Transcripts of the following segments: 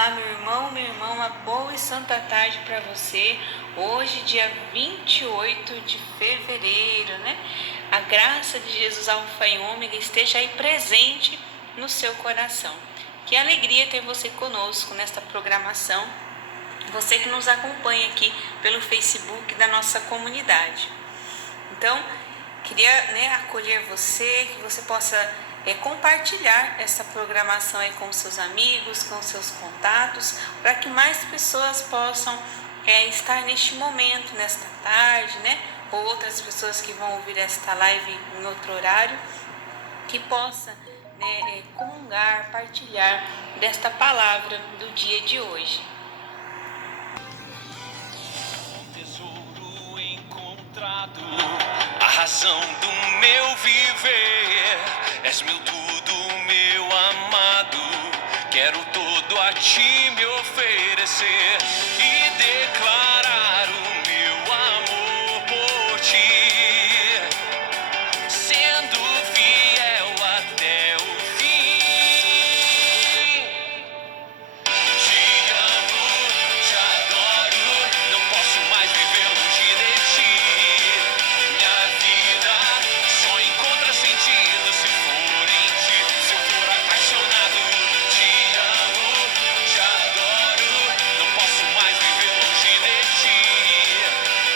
Olá, meu irmão, minha irmã, uma boa e santa tarde para você. Hoje, dia 28 de fevereiro, né? A graça de Jesus, Alfa e Ômega, esteja aí presente no seu coração. Que alegria ter você conosco nesta programação. Você que nos acompanha aqui pelo Facebook da nossa comunidade. Então, queria acolher você, que você possa compartilhar essa programação aí com seus amigos, com seus contatos, para que mais pessoas possam estar neste momento, nesta tarde, ou outras pessoas que vão ouvir esta live em outro horário, que possa comungar, partilhar desta palavra do dia de hoje. Tesouro encontrado, a razão do meu viver, és meu tudo, meu amado, quero todo a ti me oferecer e declarar o meu amor por ti, sendo fiel até o fim. Te amo, te adoro, não posso mais viver longe de ti. Minha vida só encontra sentido se for em ti, se eu for apaixonado. Te amo, te adoro, não posso mais viver longe de ti.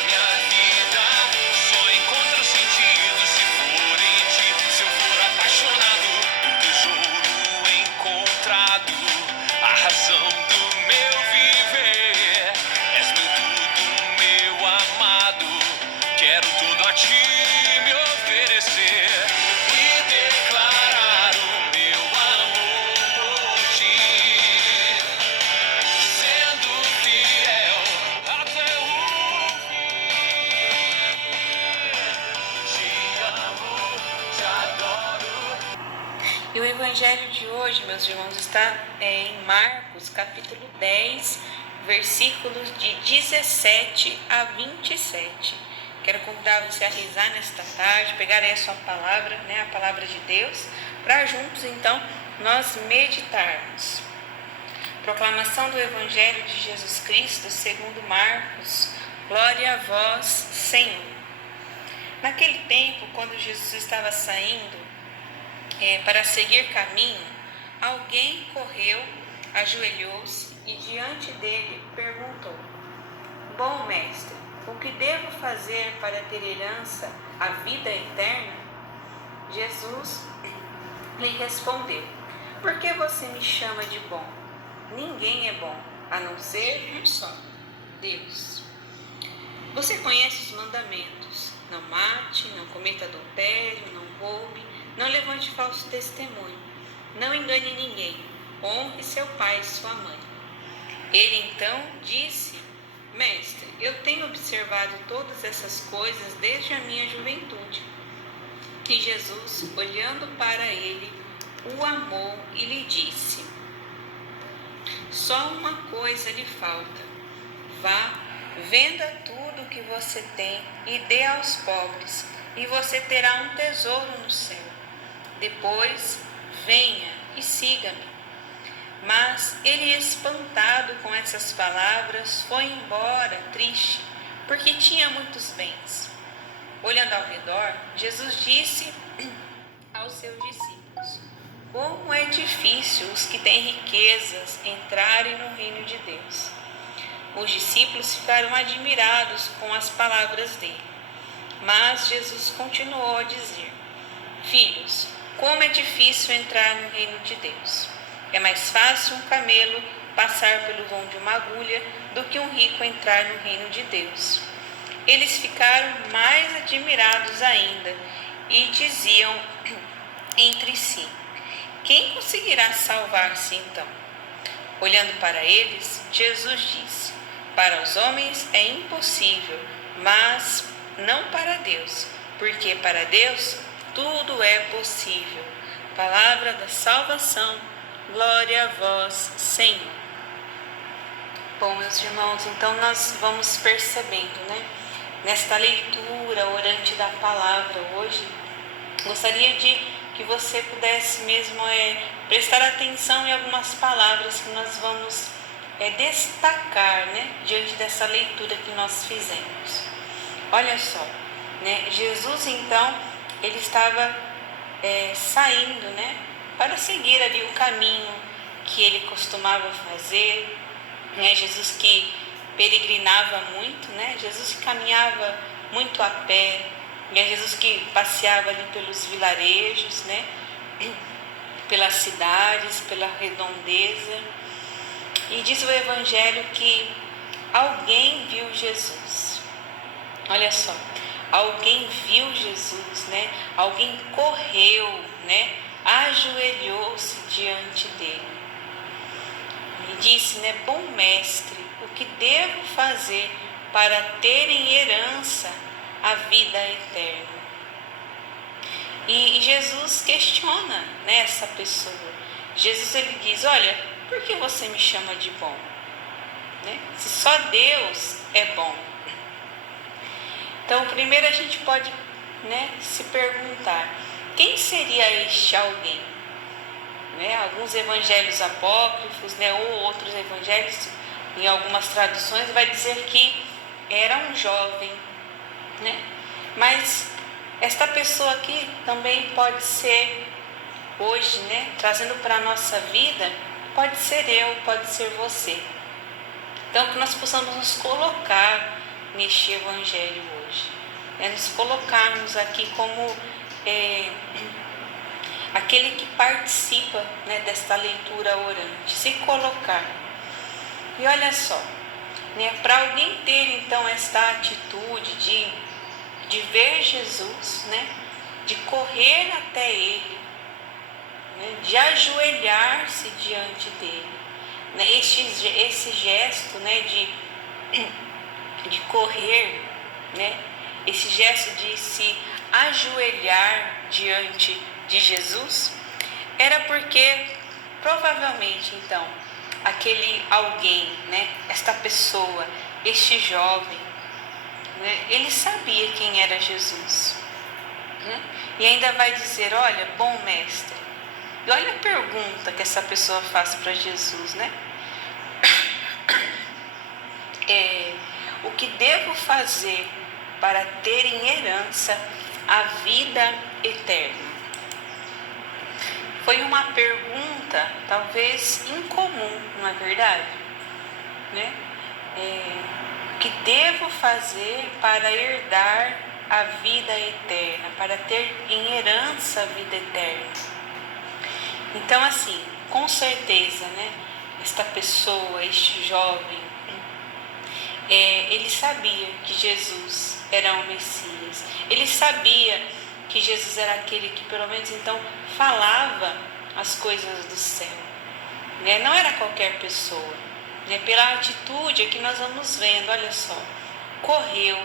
Minha vida só encontra sentido se for em ti, se eu for apaixonado. O tesouro encontrado, a razão do meu viver, és meu tudo, meu amado, quero tudo a ti me oferecer e declarar o meu amor por ti, sendo fiel até o fim. Te amo, te adoro. E o evangelho de hoje, meus irmãos, está em Marcos, capítulo 10, versículos de 17 a 27. Quero convidar você a rezar nesta tarde, pegar aí a sua palavra, a palavra de Deus, para juntos, então, nós meditarmos. Proclamação do evangelho de Jesus Cristo, segundo Marcos. Glória a vós, Senhor. Naquele tempo, quando Jesus estava saindo para seguir caminho, alguém correu, ajoelhou-se e diante dele perguntou: Bom mestre, o que devo fazer para ter herança, a vida eterna? Jesus lhe respondeu: Por que você me chama de bom? Ninguém é bom, a não ser um só, Deus. Você conhece os mandamentos: não mate, não cometa adultério, não roube, não levante falso testemunho, não engane ninguém, honre seu pai e sua mãe. Ele então disse: Mestre, eu tenho observado todas essas coisas desde a minha juventude. E Jesus, olhando para ele, o amou e lhe disse: Só uma coisa lhe falta. Vá, venda tudo o que você tem e dê aos pobres, e você terá um tesouro no céu. Depois, venha e siga-me. Mas ele, espantado com essas palavras, foi embora, triste, porque tinha muitos bens. Olhando ao redor, Jesus disse aos seus discípulos: Como é difícil os que têm riquezas entrarem no reino de Deus. Os discípulos ficaram admirados com as palavras dele. Mas Jesus continuou a dizer: Filhos, como é difícil entrar no reino de Deus. É mais fácil um camelo passar pelo vão de uma agulha do que um rico entrar no reino de Deus. Eles ficaram mais admirados ainda e diziam entre si: Quem conseguirá salvar-se então? Olhando para eles, Jesus disse: Para os homens é impossível, mas não para Deus, porque para Deus tudo é possível. Palavra da salvação, glória a vós, Senhor. Bom, meus irmãos, então nós vamos percebendo, nesta leitura orante da palavra hoje, gostaria de que você pudesse mesmo prestar atenção em algumas palavras que nós vamos destacar, né, diante dessa leitura que nós fizemos. Olha só, né, Jesus então, ele estava saindo, né, para seguir ali o caminho que ele costumava fazer, né, Jesus que peregrinava muito, né, Jesus que caminhava muito a pé, né, Jesus que passeava ali pelos vilarejos, né, pelas cidades, pela redondeza. E diz o Evangelho que alguém viu Jesus. Olha só, alguém viu Jesus, né? Alguém correu, né? Ajoelhou-se diante dele. E disse, né? Bom mestre, o que devo fazer para ter em herança a vida eterna? E Jesus questiona, né, essa pessoa. Jesus, ele diz, olha, por que você me chama de bom? Né? Se só Deus é bom. Então, primeiro a gente pode, né, se perguntar, quem seria este alguém? Né? Alguns evangelhos apócrifos, né, ou outros evangelhos, em algumas traduções, vai dizer que era um jovem. Né? Mas esta pessoa aqui também pode ser, hoje, né, trazendo para a nossa vida, pode ser eu, pode ser você. Então, que nós possamos nos colocar neste Evangelho hoje, né? Nos colocarmos aqui como aquele que participa, né, desta leitura orante, se colocar. E olha só, né, para alguém ter então esta atitude de ver Jesus, né, de correr até Ele, né, de ajoelhar-se diante dele, né, esse gesto, né, de correr, né, esse gesto de se ajoelhar diante de Jesus, era porque provavelmente então aquele alguém, né, esta pessoa, este jovem, né, ele sabia quem era Jesus, né, e ainda vai dizer, olha, bom mestre. E olha a pergunta que essa pessoa faz para Jesus, né? O que devo fazer para ter em herança a vida eterna? Foi uma pergunta talvez incomum, não é verdade? Né? O que devo fazer para herdar a vida eterna, para ter em herança a vida eterna? Então, assim, com certeza, né, esta pessoa, este jovem, ele sabia que Jesus era o Messias. Ele sabia que Jesus era aquele que, pelo menos então, falava as coisas do céu. Né? Não era qualquer pessoa. Né? Pela atitude que nós vamos vendo, olha só, correu,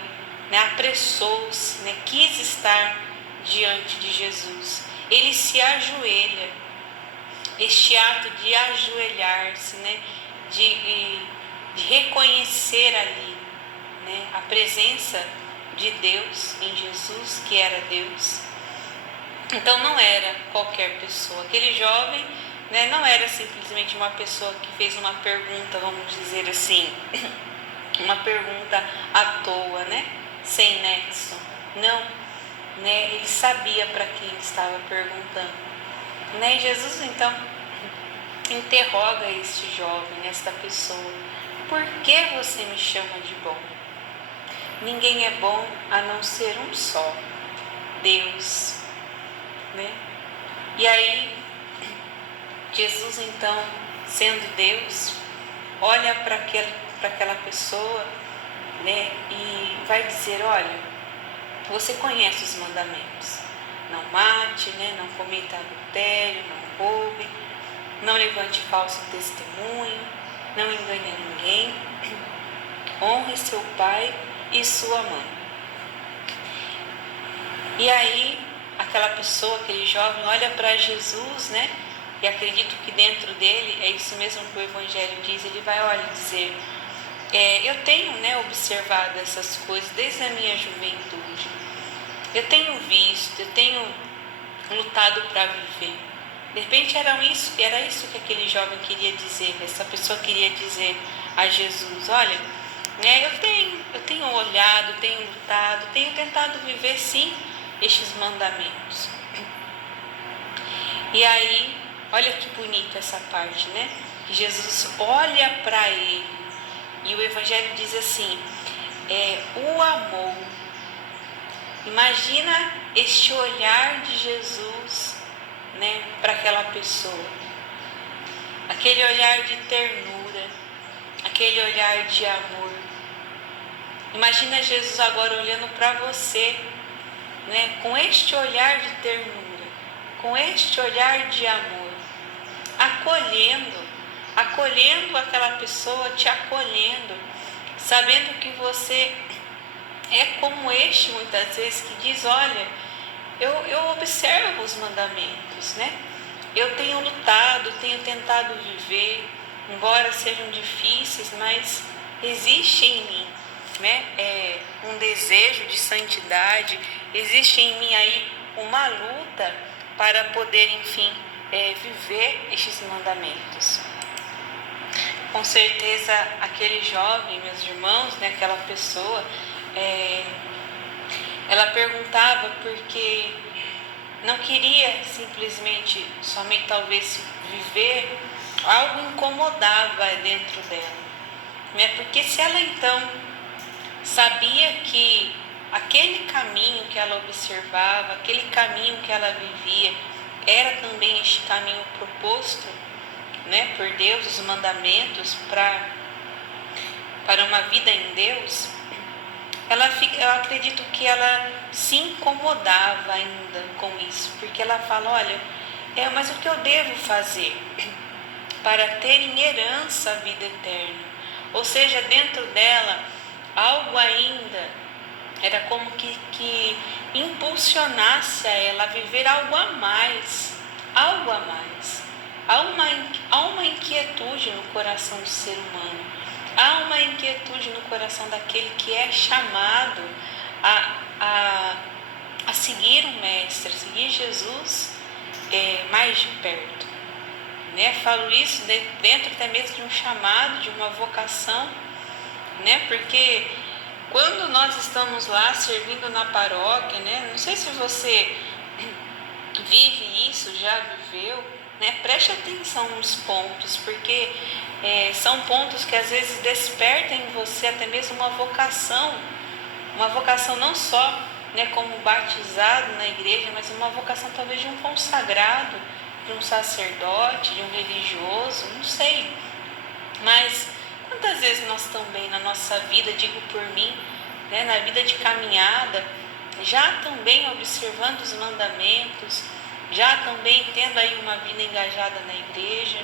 né? Apressou-se, né? Quis estar diante de Jesus. Ele se ajoelha. Este ato de ajoelhar-se, né, de reconhecer ali, né, a presença de Deus em Jesus, que era Deus. Então não era qualquer pessoa. Aquele jovem, né, não era simplesmente uma pessoa que fez uma pergunta, vamos dizer assim, uma pergunta à toa, né, sem nexo. Não, né, ele sabia para quem ele estava perguntando. Né? E Jesus então interroga este jovem, esta pessoa, por que você me chama de bom? Ninguém é bom a não ser um só, Deus. Né? E aí Jesus então, sendo Deus, olha para aquela pessoa, né, e vai dizer, olha, você conhece os mandamentos. Não mate, né? Não cometa adultério, não roube, não levante falso testemunho, não engane ninguém, honre seu pai e sua mãe. E aí, aquela pessoa, aquele jovem, olha para Jesus, né? E acredito que dentro dele, é isso mesmo que o Evangelho diz, ele vai dizer, eu tenho, né, observado essas coisas desde a minha juventude. Eu tenho visto, eu tenho lutado para viver. De repente era isso que aquele jovem queria dizer, essa pessoa queria dizer a Jesus: olha, né, eu tenho olhado, tenho lutado, tenho tentado viver sim estes mandamentos. E aí, olha que bonita essa parte, né? Que Jesus olha para ele e o Evangelho diz assim: o amor. Imagina este olhar de Jesus, né, para aquela pessoa, aquele olhar de ternura, aquele olhar de amor. Imagina Jesus agora olhando para você, né, com este olhar de ternura, com este olhar de amor, acolhendo aquela pessoa, te acolhendo, sabendo que você é como este muitas vezes que diz: olha, eu observo os mandamentos, né? Eu tenho lutado, tenho tentado viver, embora sejam difíceis, mas existe em mim, né, um desejo de santidade, existe em mim aí uma luta para poder, enfim, viver estes mandamentos. Com certeza aquele jovem, meus irmãos, né, aquela pessoa, ela perguntava porque não queria simplesmente, somente talvez viver, algo incomodava dentro dela, né? Porque se ela então sabia que aquele caminho que ela observava, aquele caminho que ela vivia, era também este caminho proposto, né, por Deus, os mandamentos para uma vida em Deus, eu acredito que ela se incomodava ainda com isso, porque ela fala: olha, mas o que eu devo fazer para ter em herança a vida eterna? Ou seja, dentro dela, algo ainda era como que impulsionasse a ela a viver algo a mais, algo a mais. Há uma inquietude no coração do ser humano, há uma inquietude no coração daquele que é chamado a seguir o Mestre, a seguir Jesus mais de perto, né? Falo isso dentro até mesmo de um chamado, de uma vocação, né? Porque quando nós estamos lá servindo na paróquia, né? Não sei se você vive isso, já viveu, né? Preste atenção nos pontos, porque são pontos que às vezes despertam em você até mesmo uma vocação não só, né, como batizado na igreja, mas uma vocação talvez de um consagrado, de um sacerdote, de um religioso, não sei. Mas quantas vezes nós também na nossa vida, digo por mim, né, na vida de caminhada, já também observando os mandamentos, já também tendo aí uma vida engajada na igreja,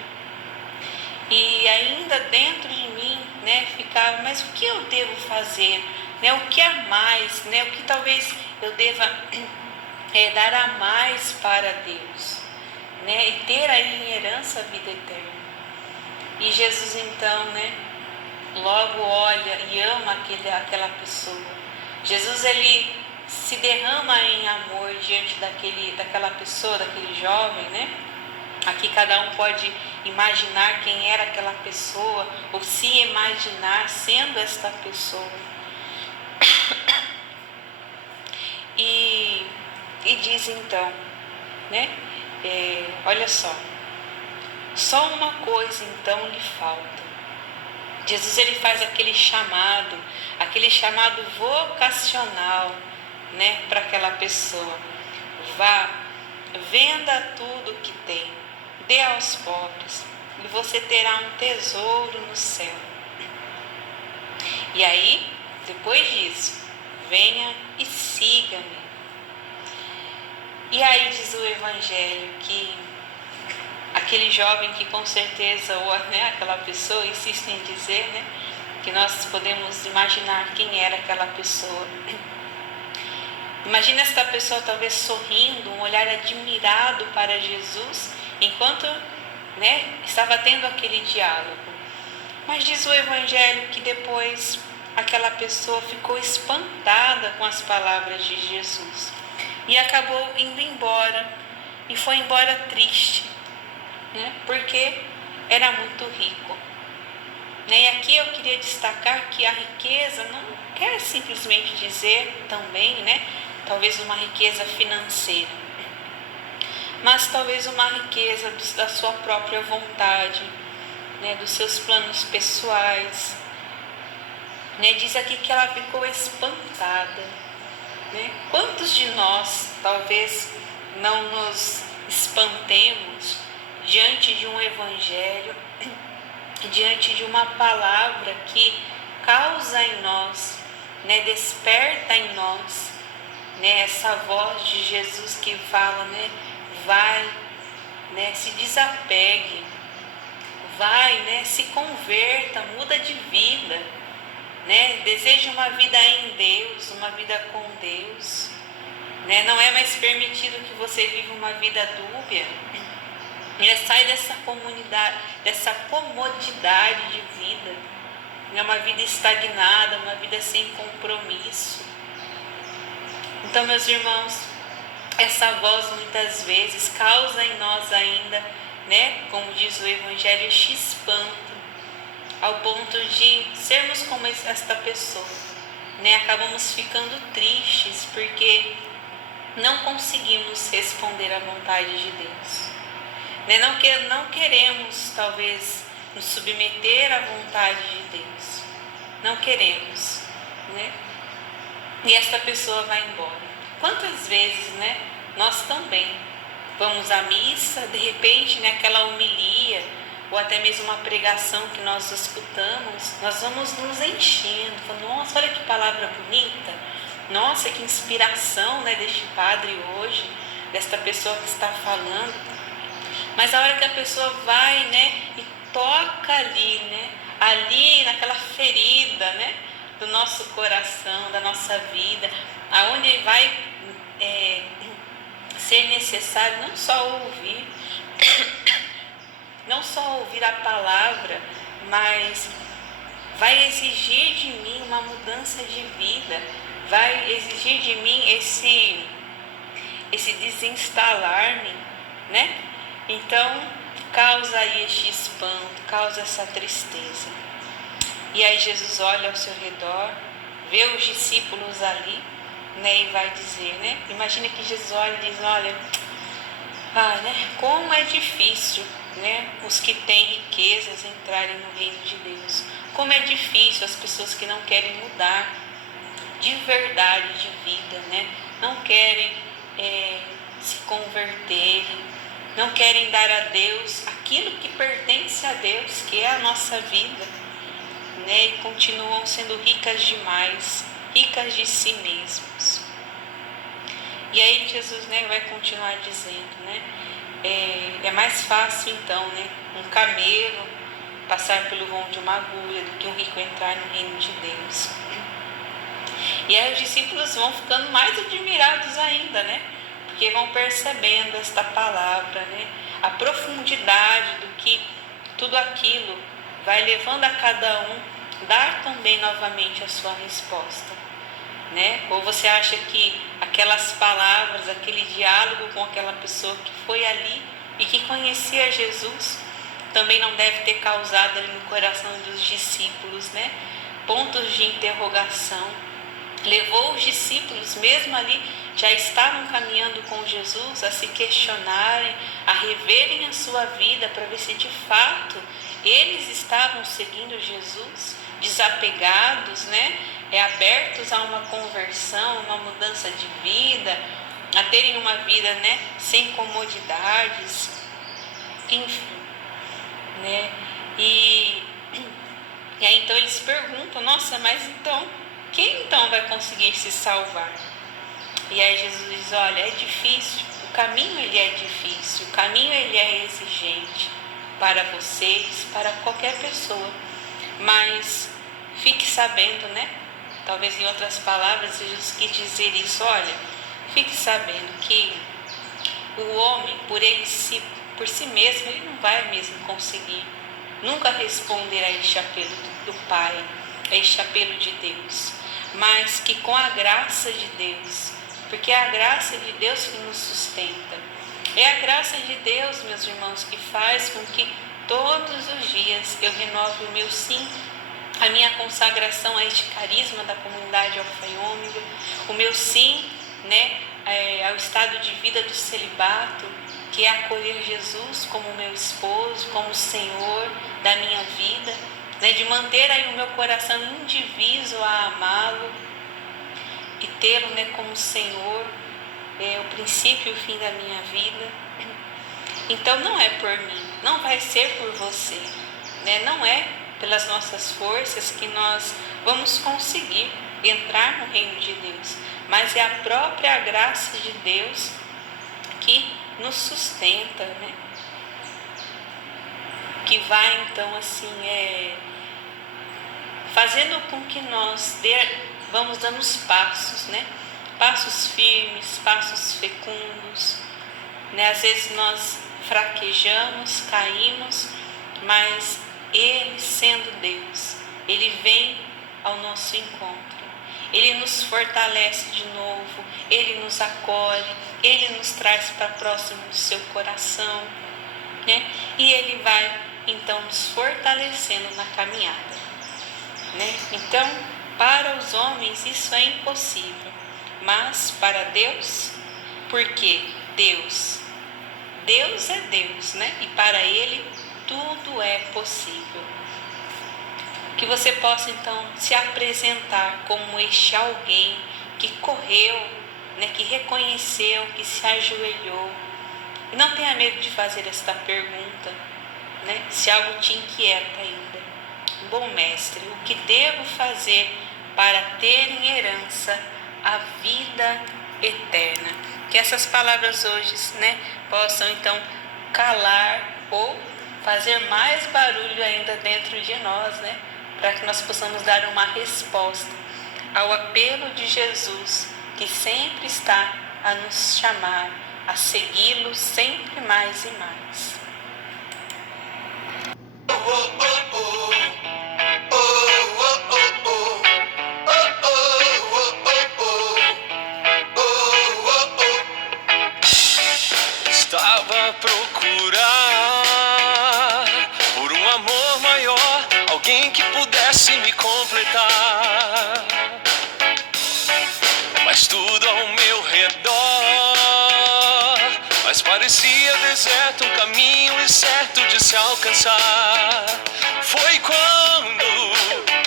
e ainda dentro de mim, né, ficava: mas o que eu devo fazer, né, o que a mais, né, o que talvez eu deva dar a mais para Deus, né, e ter aí em herança a vida eterna. E Jesus então, né, logo olha e ama aquela pessoa. Jesus, ele se derrama em amor diante daquela pessoa, daquele jovem, né? Aqui cada um pode imaginar quem era aquela pessoa, ou se imaginar sendo esta pessoa. E diz então, né? Olha só uma coisa então lhe falta. Jesus, ele faz aquele chamado vocacional, né, para aquela pessoa: vá, venda tudo o que tem, dê aos pobres, e você terá um tesouro no céu. E aí, depois disso, venha e siga-me. E aí diz o Evangelho que aquele jovem que com certeza, ou né, aquela pessoa, insiste em dizer, né, que nós podemos imaginar quem era aquela pessoa. Imagina esta pessoa talvez sorrindo, um olhar admirado para Jesus, enquanto, né, estava tendo aquele diálogo. Mas diz o Evangelho que depois aquela pessoa ficou espantada com as palavras de Jesus e acabou indo embora, e foi embora triste, né? Porque era muito rico. E aqui eu queria destacar que a riqueza não quer simplesmente dizer também, né? Talvez uma riqueza financeira, mas talvez uma riqueza da sua própria vontade, né? Dos seus planos pessoais. Né? Diz aqui que ela ficou espantada. Né? Quantos de nós talvez não nos espantemos diante de um evangelho, diante de uma palavra que causa em nós, né, desperta em nós, né, essa voz de Jesus que fala, né, vai, né, se desapegue, vai, né, se converta, muda de vida, né, deseja uma vida em Deus, uma vida com Deus, né, não é mais permitido que você viva uma vida dúbia. Sai dessa comunidade, dessa comodidade de vida, uma vida estagnada, uma vida sem compromisso. Então, meus irmãos, essa voz muitas vezes causa em nós ainda, né, como diz o Evangelho, este espanto, ao ponto de sermos como esta pessoa, né, acabamos ficando tristes porque não conseguimos responder à vontade de Deus. Não queremos, talvez, nos submeter à vontade de Deus. Não queremos, né? E esta pessoa vai embora. Quantas vezes, né? Nós também vamos à missa, de repente, naquela homilia, ou até mesmo uma pregação que nós escutamos, nós vamos nos enchendo, falando, nossa, olha que palavra bonita, nossa, que inspiração, né, deste padre hoje, desta pessoa que está falando. Mas a hora que a pessoa vai, né, e toca ali, né, ali naquela ferida, né, do nosso coração, da nossa vida, aonde vai ser necessário não só ouvir a palavra, mas vai exigir de mim uma mudança de vida, vai exigir de mim esse desinstalar-me, né? Então, causa aí este espanto, causa essa tristeza. E aí Jesus olha ao seu redor, vê os discípulos ali, né, e vai dizer, né? Imagina que Jesus olha e diz, olha, né, como é difícil, né, os que têm riquezas entrarem no reino de Deus. Como é difícil as pessoas que não querem mudar de verdade de vida, né? Não querem se converterem, não querem dar a Deus aquilo que pertence a Deus, que é a nossa vida, né? E continuam sendo ricas demais, ricas de si mesmos. E aí Jesus, né, vai continuar dizendo, né? É mais fácil então, né, um camelo passar pelo vão de uma agulha do que um rico entrar no reino de Deus. E aí os discípulos vão ficando mais admirados ainda, né? Porque vão percebendo esta palavra, né? A profundidade do que tudo aquilo vai levando a cada um dar também novamente a sua resposta, né? Ou você acha que aquelas palavras, aquele diálogo com aquela pessoa que foi ali e que conhecia Jesus, também não deve ter causado ali no coração dos discípulos, né, pontos de interrogação. Levou os discípulos, mesmo ali, já estavam caminhando com Jesus, a se questionarem, a reverem a sua vida para ver se de fato eles estavam seguindo Jesus, desapegados, né, abertos a uma conversão, uma mudança de vida, a terem uma vida, né, sem comodidades, enfim, né? E aí então eles perguntam, nossa, mas então quem então vai conseguir se salvar? E aí Jesus diz, olha, é difícil, o caminho ele é difícil, o caminho ele é exigente para vocês, para qualquer pessoa, mas fique sabendo, né? Talvez em outras palavras Jesus quis dizer isso, olha, fique sabendo que o homem, por si mesmo, ele não vai mesmo conseguir nunca responder a este apelo do Pai, a este apelo de Deus, mas que com a graça de Deus, porque é a graça de Deus que nos sustenta, É a graça de Deus, meus irmãos, que faz com que todos os dias eu renove o meu sim, a minha consagração a este carisma da comunidade Alfa e Ômega, o meu sim, né, ao estado de vida do celibato, que é acolher Jesus como meu esposo, como Senhor da minha vida, né, de manter aí o meu coração indiviso a amá-lo e tê-lo, né, como Senhor, o princípio e o fim da minha vida. Então não é por mim, não vai ser por você, né? Não é pelas nossas forças que nós vamos conseguir entrar no reino de Deus, mas é a própria graça de Deus que nos sustenta, né? Que vai então assim fazendo com que nós vamos dando os passos, né? Passos firmes, passos fecundos, né? Às vezes nós fraquejamos, caímos, mas Ele, sendo Deus, Ele vem ao nosso encontro, Ele nos fortalece de novo, Ele nos acolhe, Ele nos traz para próximo do seu coração, né? E Ele vai então nos fortalecendo na caminhada, né? Então, para os homens isso é impossível, mas para Deus, porque Deus é Deus, né? E para Ele tudo é possível. Que você possa então se apresentar como este alguém que correu, né? Que reconheceu, que se ajoelhou. E não tenha medo de fazer esta pergunta, né? Se algo te inquieta ainda. Bom mestre, o que devo fazer para ter em herança a vida eterna? Que essas palavras hoje, né, possam então calar ou fazer mais barulho ainda dentro de nós, né, para que nós possamos dar uma resposta ao apelo de Jesus, que sempre está a nos chamar a segui-lo sempre mais e mais. Estava a procurar por um amor maior, alguém que pudesse me completar. Mas tudo ao meu redor, mas parecia deserto, um caminho incerto de se alcançar. Foi quando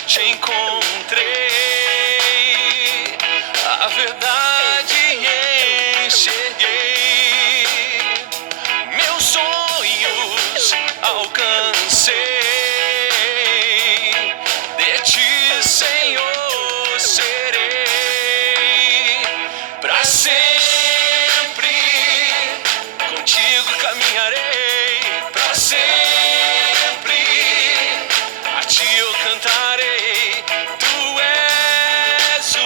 te encontrei, a verdade enxerguei, meus sonhos alcancei, de ti, Senhor, serei pra sempre, contigo caminharei pra sempre, a ti eu cantarei, tu és o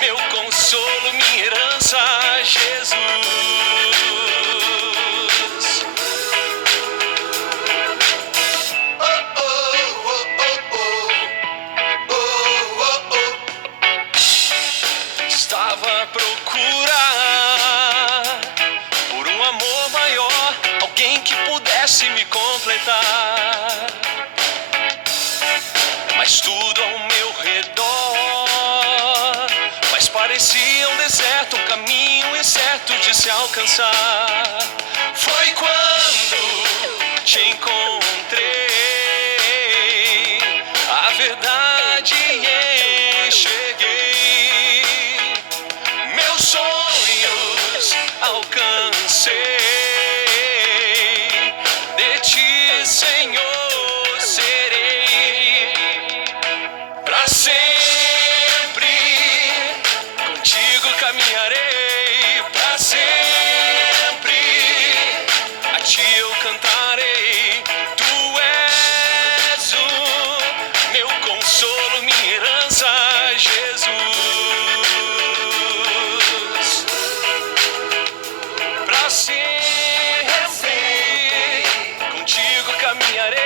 meu consolo, minha herança, Jesus. Estava a procurar por um amor maior, alguém que pudesse me completar. Mas tudo ao meu redor, mas parecia um deserto, um caminho incerto de se alcançar. Foi quando te encontrei, a verdade enxerguei, meus sonhos alcancei, de ti, Senhor, serei pra sempre, contigo caminharei pra sempre, a ti eu cantarei, tu és o meu consolo, minha herança, Jesus. Pra sempre, contigo caminharei